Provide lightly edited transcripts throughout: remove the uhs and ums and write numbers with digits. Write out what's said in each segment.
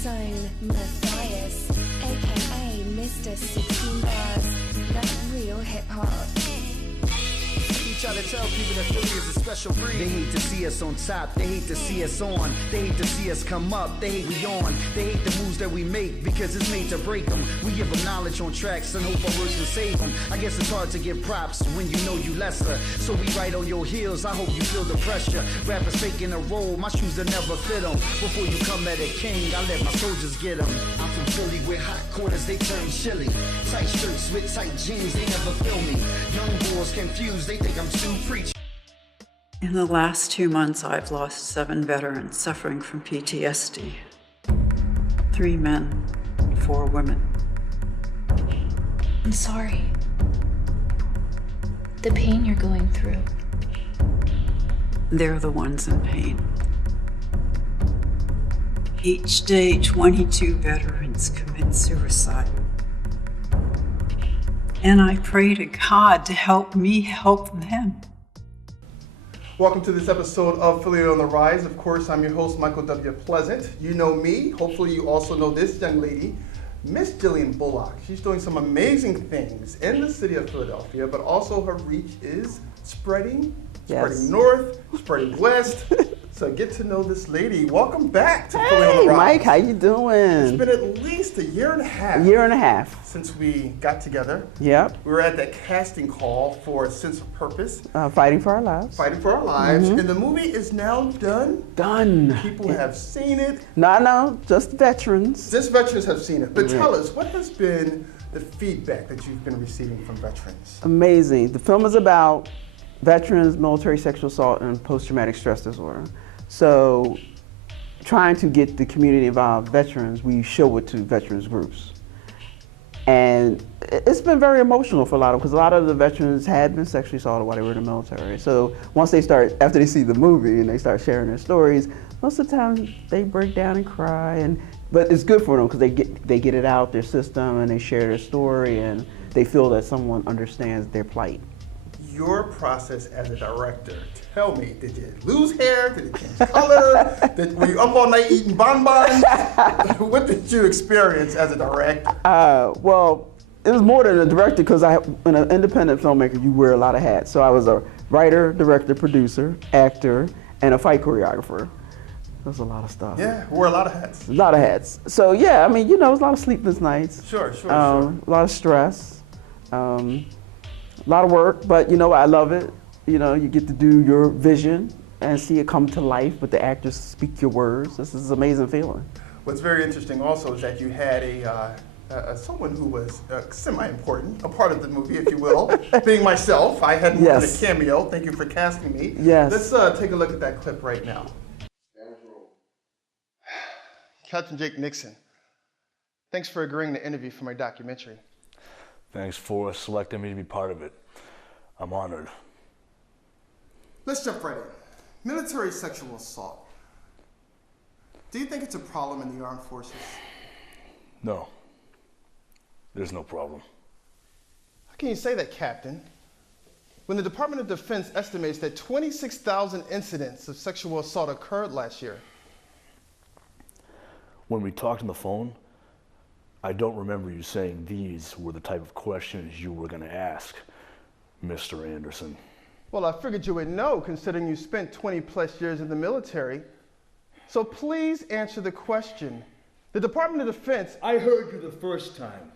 His own Matthias, aka Mr. 16 Bars, that's real hip hop. Try to tell people that Philly is a special breed. They hate to see us on top, they hate to see us on, they hate to see us come up, they hate we on, they hate the moves that we make because it's made to break them. We give them knowledge on tracks and hope our words can save them. I guess it's hard to give props when you know you lesser, so we right on your heels, I hope you feel the pressure. Rappers faking a role, my shoes will never fit them. Before you come at a king, I let my soldiers get them. I'm from Philly with hot quarters, they turn chilly. Tight shirts with tight jeans, they never feel me. Young boys confused, they think I'm too preachy. In the last 2 months, I've lost 7 veterans suffering from PTSD. 3 men, 4 women. I'm sorry. The pain you're going through. They're the ones in pain. Each day, 22 veterans commit suicide. And I pray to God to help me help them. Welcome to this episode of Philly on the Rise. Of course, I'm your host, Michael W. Pleasant. You know me. Hopefully, you also know this young lady, Miss Jillian Bullock. She's doing some amazing things in the city of Philadelphia, but also her reach is spreading north, spreading west. So get to know this lady. Welcome back to Philly on the Rise. Mike, how you doing? It's been at least a year and a half. Since we got together. Yep. We were at that casting call for A Sense of Purpose. Fighting for Our Lives. Fighting for Our Lives. Mm-hmm. And the movie is now done. Done. People have seen it. No, just veterans. Just veterans have seen it. But tell us, what has been the feedback that you've been receiving from veterans? Amazing. The film is about veterans, military sexual assault, and post-traumatic stress disorder. So trying to get the community involved veterans, we show it to veterans groups. And it's been very emotional for a lot of them, because a lot of the veterans had been sexually assaulted while they were in the military. So once they start, after they see the movie and they start sharing their stories, most of the time they break down and cry. But it's good for them because they get it out their system and they share their story and they feel that someone understands their plight. Your process as a director, tell me, did you lose hair? Did it change color? Were you up all night eating bonbons? What did you experience as a director? Well, it was more than a director because in an independent filmmaker, you wear a lot of hats. So I was a writer, director, producer, actor, and a fight choreographer. There's a lot of stuff. Yeah, wore a lot of hats. A lot of hats. So yeah, I mean, it was a lot of sleepless nights. Sure. A lot of stress. A lot of work, but I love it. You get to do your vision and see it come to life, but the actors speak your words. This is an amazing feeling. What's very interesting also is that you had someone who was semi-important, a part of the movie, if you will, being myself. I had more than a cameo. Thank you for casting me. Yes. Let's take a look at that clip right now. Captain Jake Nixon, thanks for agreeing to interview for my documentary. Thanks for selecting me to be part of it. I'm honored. Let's jump right in. Military sexual assault. Do you think it's a problem in the armed forces? No. There's no problem. How can you say that, Captain, when the Department of Defense estimates that 26,000 incidents of sexual assault occurred last year? When we talked on the phone, I don't remember you saying these were the type of questions you were going to ask, Mr. Anderson. Well, I figured you would know, considering you spent 20 plus years in the military. So please answer the question. The Department of Defense... I heard you the first time.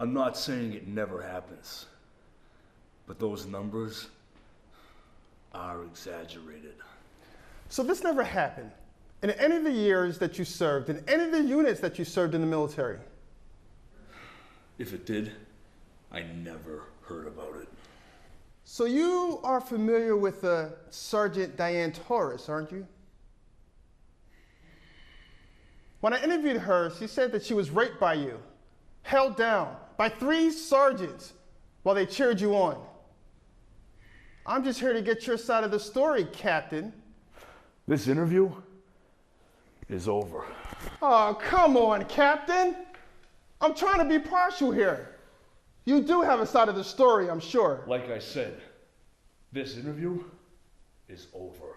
I'm not saying it never happens, but those numbers are exaggerated. So this never happened in any of the years that you served, in any of the units that you served in the military? If it did, I never heard about it. So you are familiar with Sergeant Diane Torres, aren't you? When I interviewed her, she said that she was raped by you, held down by 3 sergeants while they cheered you on. I'm just here to get your side of the story, Captain. This interview is over. Oh, come on, Captain. I'm trying to be partial here. You do have a side of the story, I'm sure. Like I said, this interview is over.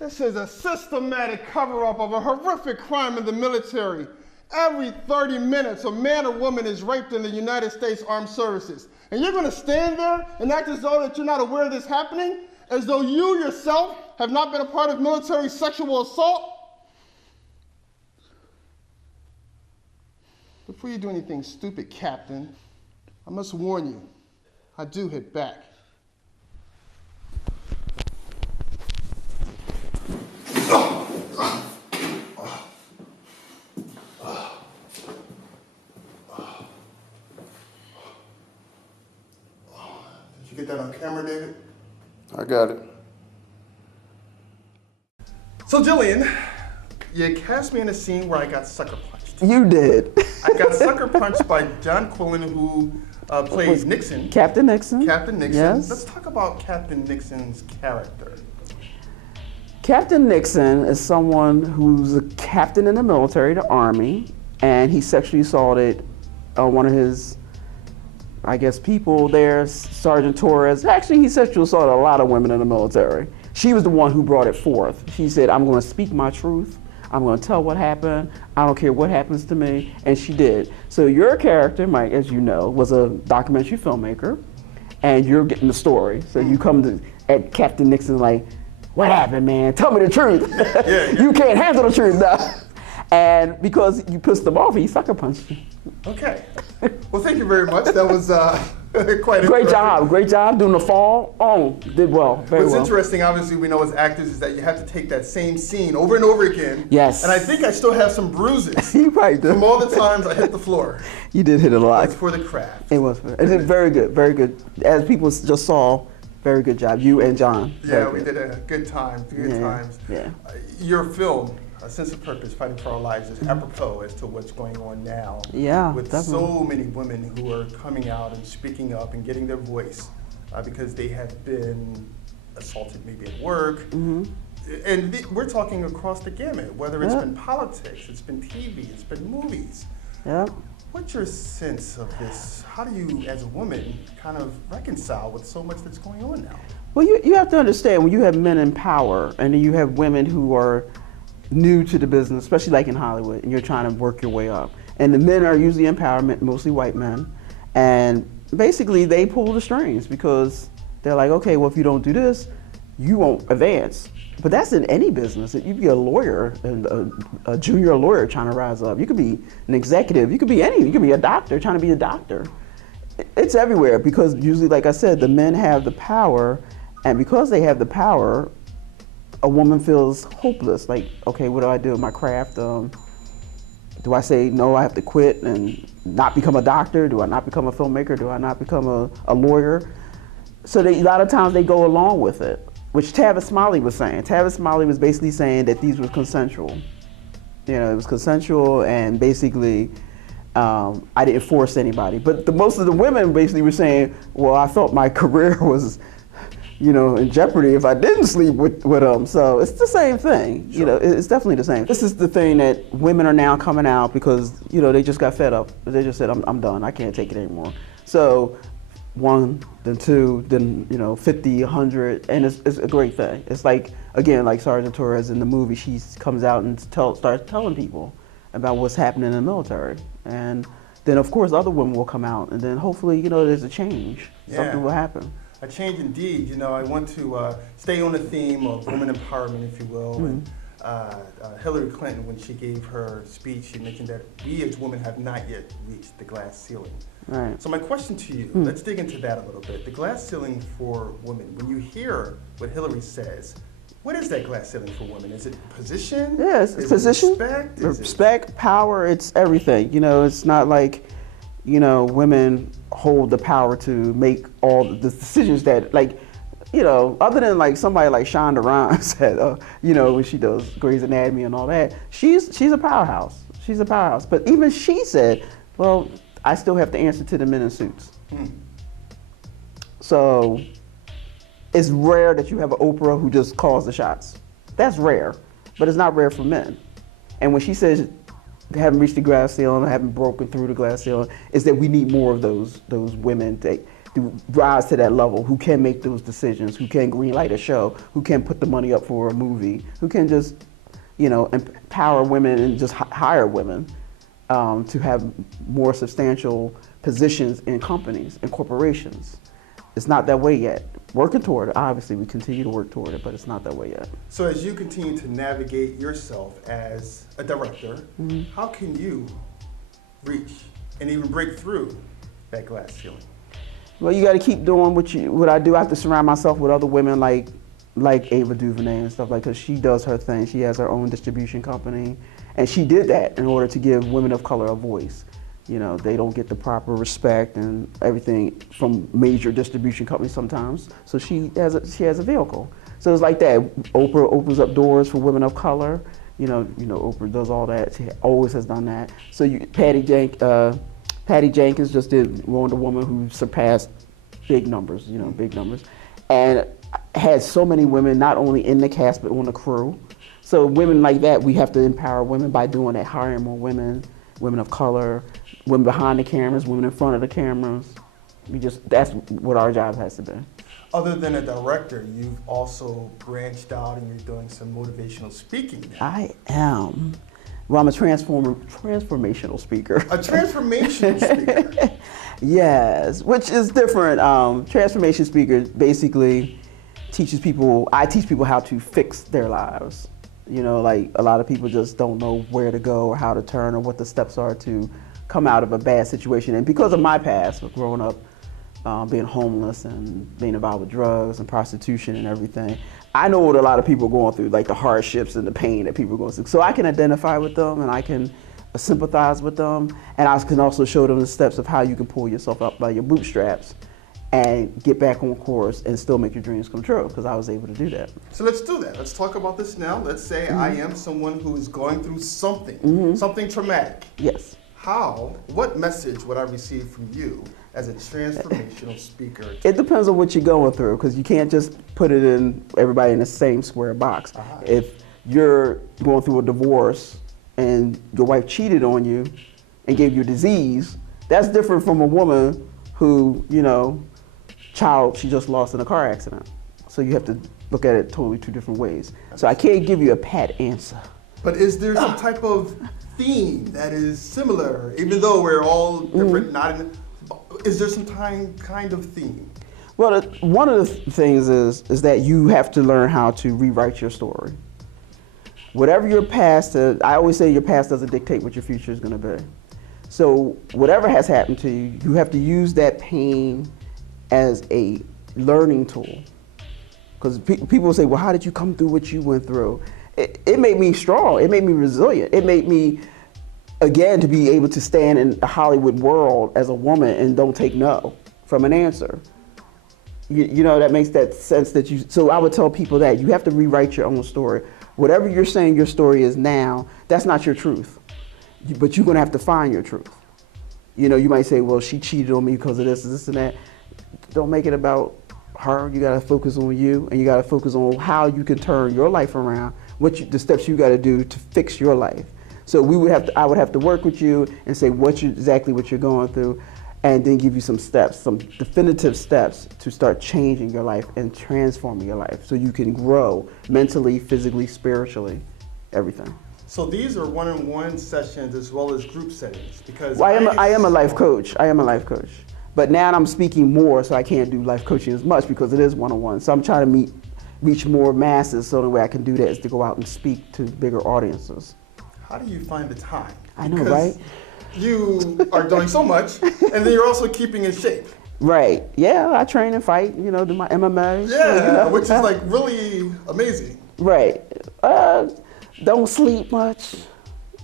This is a systematic cover-up of a horrific crime in the military. Every 30 minutes, a man or woman is raped in the United States Armed Services. And you're gonna stand there and act as though that you're not aware of this happening? As though you yourself have not been a part of military sexual assault? Before you do anything stupid, Captain, I must warn you, I do hit back. Did you get that on camera, David? I got it. So Jillian, you cast me in a scene where I got sucker punched. You did. I got sucker punched by John Quillen, who plays Nixon. Captain Nixon. Captain Nixon. Yes. Let's talk about Captain Nixon's character. Captain Nixon is someone who's a captain in the military, the Army, and he sexually assaulted one of his, I guess, people there, Sergeant Torres. Actually, he sexually assaulted a lot of women in the military. She was the one who brought it forth. She said, I'm going to speak my truth. I'm going to tell what happened. I don't care what happens to me. And she did. So your character, Mike, as you know, was a documentary filmmaker, and you're getting the story. So you come to at Captain Nixon like, what happened, man? Tell me the truth. You can't handle the truth now. And because you pissed him off, he sucker punched you. Okay. Well, thank you very much. That was quite Great job. Great job doing the fall. Oh, did well. Very What's well. interesting, obviously, we know as actors, is that you have to take that same scene over and over again. Yes. And I think I still have some bruises You probably did. from all the times I hit the floor. You did hit it a lot. It's for the craft. It was. It did very good. Very good. As people just saw, very good job. You and John. Yeah, we did a good time. Good times. Yeah. Your film, A Sense of Purpose, Fighting for Our Lives, is apropos as to what's going on now. Yeah, with definitely. so many women who are coming out and speaking up and getting their voice because they have been assaulted maybe at work. Mm-hmm. And we're talking across the gamut, whether it's been politics, it's been TV, it's been movies. Yeah. What's your sense of this? How do you, as a woman, kind of reconcile with so much that's going on now? Well, you have to understand, when you have men in power and then you have women who are new to the business, especially like in Hollywood, and you're trying to work your way up. And the men are usually in power, mostly white men. And basically they pull the strings because they're like, okay, well, if you don't do this, you won't advance. But that's in any business. You could be a lawyer, a junior lawyer trying to rise up. You could be an executive. You could be any. You could be a doctor trying to be a doctor. It's everywhere because usually, like I said, the men have the power, and because they have the power, a woman feels hopeless. Like, okay, what do I do with my craft? Do I say no? I have to quit and not become a doctor? Do I not become a filmmaker? Do I not become a lawyer? So a lot of times they go along with it, which Tavis Smiley was saying. Tavis Smiley was basically saying that these were consensual. You know, it was consensual, and basically I didn't force anybody. But most of the women basically were saying, well, I thought my career was, you know, in jeopardy if I didn't sleep with them. So it's the same thing. Sure. You know, it's definitely the same. This is the thing that women are now coming out because, you know, they just got fed up. They just said, I'm done. I can't take it anymore. So one, then two, then, you know, 50, 100, and it's a great thing. It's like, again, like Sergeant Torres in the movie, she comes out and starts telling people about what's happening in the military. And then, of course, other women will come out, and then hopefully, you know, there's a change. Yeah. Something will happen. A change indeed. You know, I want to stay on the theme of women empowerment, if you will. Mm-hmm. And Hillary Clinton, when she gave her speech, she mentioned that we as women have not yet reached the glass ceiling. Right. So my question to you, let's dig into that a little bit. The glass ceiling for women. When you hear what Hillary says, what is that glass ceiling for women? Is it position? Yes, it's position, respect, power, it's everything. You know, it's not like, you know, women hold the power to make all the decisions that, like, you know, other than like somebody like Shonda Rhimes said, you know, when she does Grey's Anatomy and all that, she's a powerhouse. She's a powerhouse. But even she said, well, I still have to answer to the men in suits. So it's rare that you have an Oprah who just calls the shots. That's rare, but it's not rare for men. And when she says they haven't reached the glass ceiling, haven't broken through the glass ceiling, is that we need more of those women rise to that level, who can make those decisions, who can greenlight a show, who can put the money up for a movie, who can just, empower women and just hire women to have more substantial positions in companies and corporations. It's not that way yet. Working toward it, obviously we continue to work toward it, but it's not that way yet. So as you continue to navigate yourself as a director, how can you reach and even break through that glass ceiling? Well, you got to keep doing what I do. I have to surround myself with other women like Ava DuVernay and stuff like that. She does her thing. She has her own distribution company, and she did that in order to give women of color a voice. They don't get the proper respect and everything from major distribution companies sometimes. So she has a vehicle. So it's like that. Oprah opens up doors for women of color. Oprah does all that. She always has done that. So Patty Jenkins just did Wonder Woman, who surpassed big numbers, and had so many women not only in the cast but on the crew. So women like that, we have to empower women by doing that, hiring more women of color, women behind the cameras, women in front of the cameras. That's what our job has to be. Other than a director, you've also branched out and you're doing some motivational speaking now. I am. Well, I'm a transformational speaker. A transformational speaker? Yes, which is different. Transformation speaker basically I teach people how to fix their lives. Like a lot of people just don't know where to go or how to turn or what the steps are to come out of a bad situation. And because of my past, of growing up, being homeless and being involved with drugs and prostitution and everything, I know what a lot of people are going through, like the hardships and the pain that people are going through. So I can identify with them and I can sympathize with them, and I can also show them the steps of how you can pull yourself up by your bootstraps and get back on course and still make your dreams come true, because I was able to do that. So let's do that. Let's talk about this now. Let's say I am someone who is going through something traumatic. Yes. What message would I receive from you as a transformational speaker? It depends on what you're going through, because you can't just put everybody in the same square box. If you're going through a divorce and your wife cheated on you and gave you a disease, that's different from a woman who, she just lost in a car accident. So you have to look at it totally two different ways. So I can't give you a pat answer. But is there some type of theme that is similar, even though we're all different, is there some kind of theme? Well, one of the things is that you have to learn how to rewrite your story. Whatever your past is, I always say your past doesn't dictate what your future is going to be. So whatever has happened to you, you have to use that pain as a learning tool. Because people say, well, how did you come through what you went through? It made me strong. It made me resilient. It made me, again, to be able to stand in the Hollywood world as a woman and don't take no from an answer. That makes that sense that so I would tell people that you have to rewrite your own story. Whatever you're saying your story is now, that's not your truth. But you're going to have to find your truth. You might say, well, she cheated on me because of this and that. Don't make it about her. You got to focus on you, and you got to focus on how you can turn your life around, the steps you got to do to fix your life. So I would have to work with you and say exactly what you're going through, and then give you some steps, some definitive steps to start changing your life and transforming your life so you can grow mentally, physically, spiritually, everything. So these are one-on-one sessions as well as group settings, because well, I am a life coach. I am a life coach. But now I'm speaking more, so I can't do life coaching as much because it is one-on-one. So I'm trying to reach more masses, so the way I can do that is to go out and speak to bigger audiences. How do you find the time? I know, right? You are doing so much, and then you're also keeping in shape. Right. Yeah, I train and fight, do my MMA. Yeah, which is like really amazing. Right. Don't sleep much.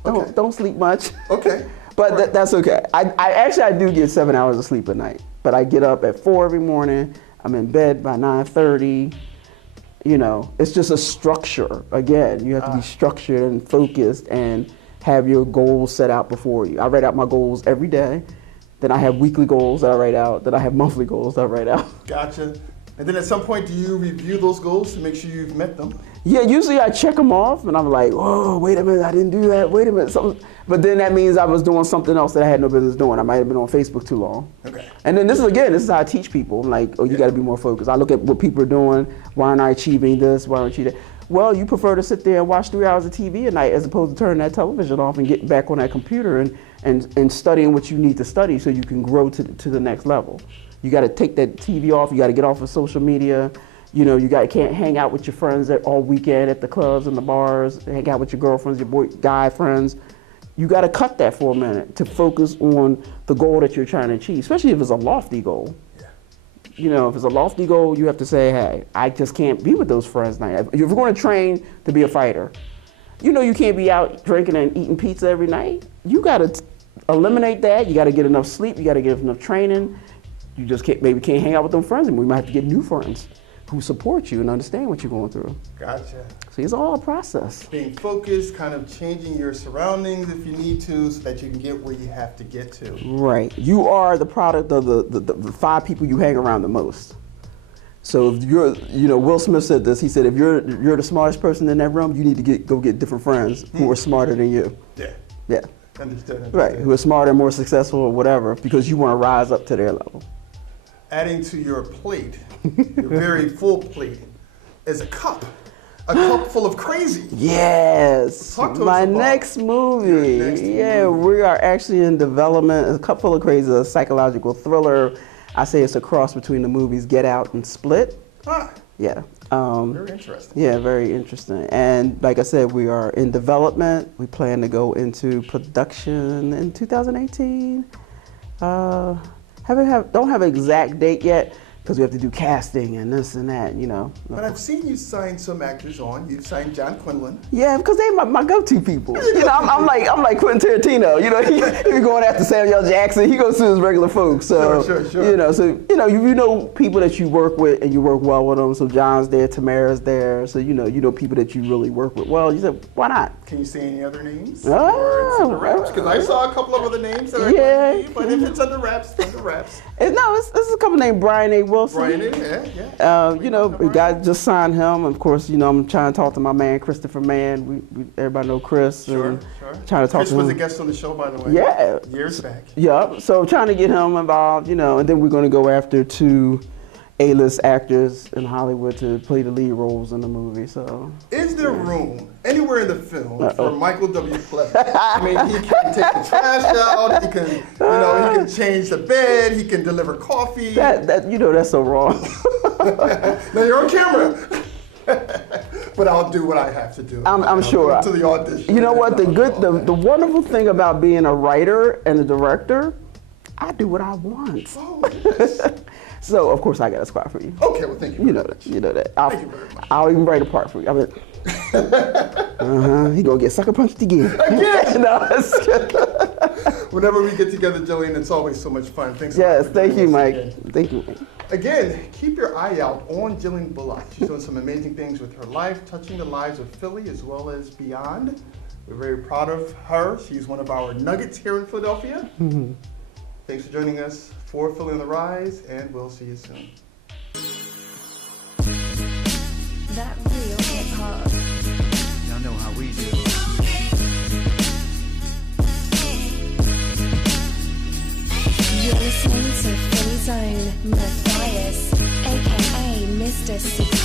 Don't sleep much. Okay. But that's okay. I do get 7 hours of sleep a night. But I get up at 4 every morning. I'm in bed by 9:30. It's just a structure. Again, you have to be structured and focused and have your goals set out before you. I write out my goals every day. Then I have weekly goals that I write out. Then I have monthly goals that I write out. Gotcha. And then at some point, do you review those goals to make sure you've met them? Yeah, usually I check them off, and I'm like, oh, wait a minute, I didn't do that. Wait a minute, something. But then that means I was doing something else that I had no business doing. I might have been on Facebook too long. Okay. And then this is how I teach people. I'm like, oh, you got to be more focused. I look at what people are doing. Why aren't I achieving this? Why aren't I achieving that? Well, you prefer to sit there and watch 3 hours of TV a night as opposed to turning that television off and getting back on that computer and studying what you need to study so you can grow to the next level. You got to take that TV off. You got to get off of social media. You know, can't hang out with your friends all weekend at the clubs and the bars, hang out with your girlfriends, your guy friends. You got to cut that for a minute to focus on the goal that you're trying to achieve, especially if it's a lofty goal. Yeah. You know, if it's a lofty goal, you have to say, hey, I just can't be with those friends now. If you're going to train to be a fighter, you know you can't be out drinking and eating pizza every night. You got to eliminate that. You got to get enough sleep. You got to get enough training. You just can't hang out with them friends anymore. You might have to get new friends who support you and understand what you're going through. Gotcha. See, it's all a process. Being focused, kind of changing your surroundings if you need to so that you can get where you have to get to. Right. You are the product of the 5 people you hang around the most. So if you're, Will Smith said this, he said, if you're the smartest person in that room, you need to go get different friends who are smarter than you. Yeah. Yeah. Understood. Right, who are smarter, more successful, or whatever, because you want to rise up to their level. Adding to your plate, your very full plate, is a cup full of crazy. Yes, Talk to my us about next movie. your next Yeah, movie. we are actually in development. A Cup Full of Crazy, a psychological thriller. I say it's a cross between the movies Get Out and Split. Ah, Yeah. very interesting. Yeah, very interesting. And like I said, we are in development. We plan to go into production in 2018. Don't have an exact date yet because we have to do casting and this and that, But I've seen you sign some actors on. You've signed John Quinlan. Yeah, because they my go-to people. I'm like Quentin Tarantino. He be going after Samuel Jackson. He goes to his regular folks. So Sure. you know people that you work with and you work well with them. So John's there, Tamara's there. So you know people that you really work with well. You said, why not? Can you say any other names? Oh, Or it's under wraps? Because I saw a couple of other names that are going to be, but if it's under wraps, it's under wraps. It's a couple named Brian A. Wilson. Brian, yeah. We got just signed him. Of course, I'm trying to talk to my man Christopher Mann. Everybody know Chris. Sure. Trying to talk Chris to him. was a guest on the show, by the way. Yeah. Years back. Yeah. So trying to get him involved, and then we're going to go after 2 A-list actors in Hollywood to play the lead roles in the movie. So. Is there room anywhere in the film for Michael W. Pleasant? I mean, he can take the trash out. He can, he can change the bed. He can deliver coffee. That's so wrong. Now you're on camera. But I'll do what I have to do. I'm sure. I'll go to the audition. You know what? The wonderful thing about being a writer and a director, I do what I want. Oh, yes. So of course I got a spot for you. Okay, well thank you. You know that. Thank you very much. I'll even write a part for you. He gonna get sucker punched again. Again? No, it's good. Whenever we get together, Jillian, it's always so much fun. Thanks. Yes, thank you, Mike. Again. Thank you, Mike. Again, keep your eye out on Jillian Bullock. She's doing some amazing things with her life, touching the lives of Philly as well as beyond. We're very proud of her. She's one of our nuggets here in Philadelphia. Mm-hmm. Thanks for joining us for Philly on the Rise, and we'll see you soon. That real hip hop. Y'all know how we do. You're listening to Philly's own Matthias, aka Mr. 16.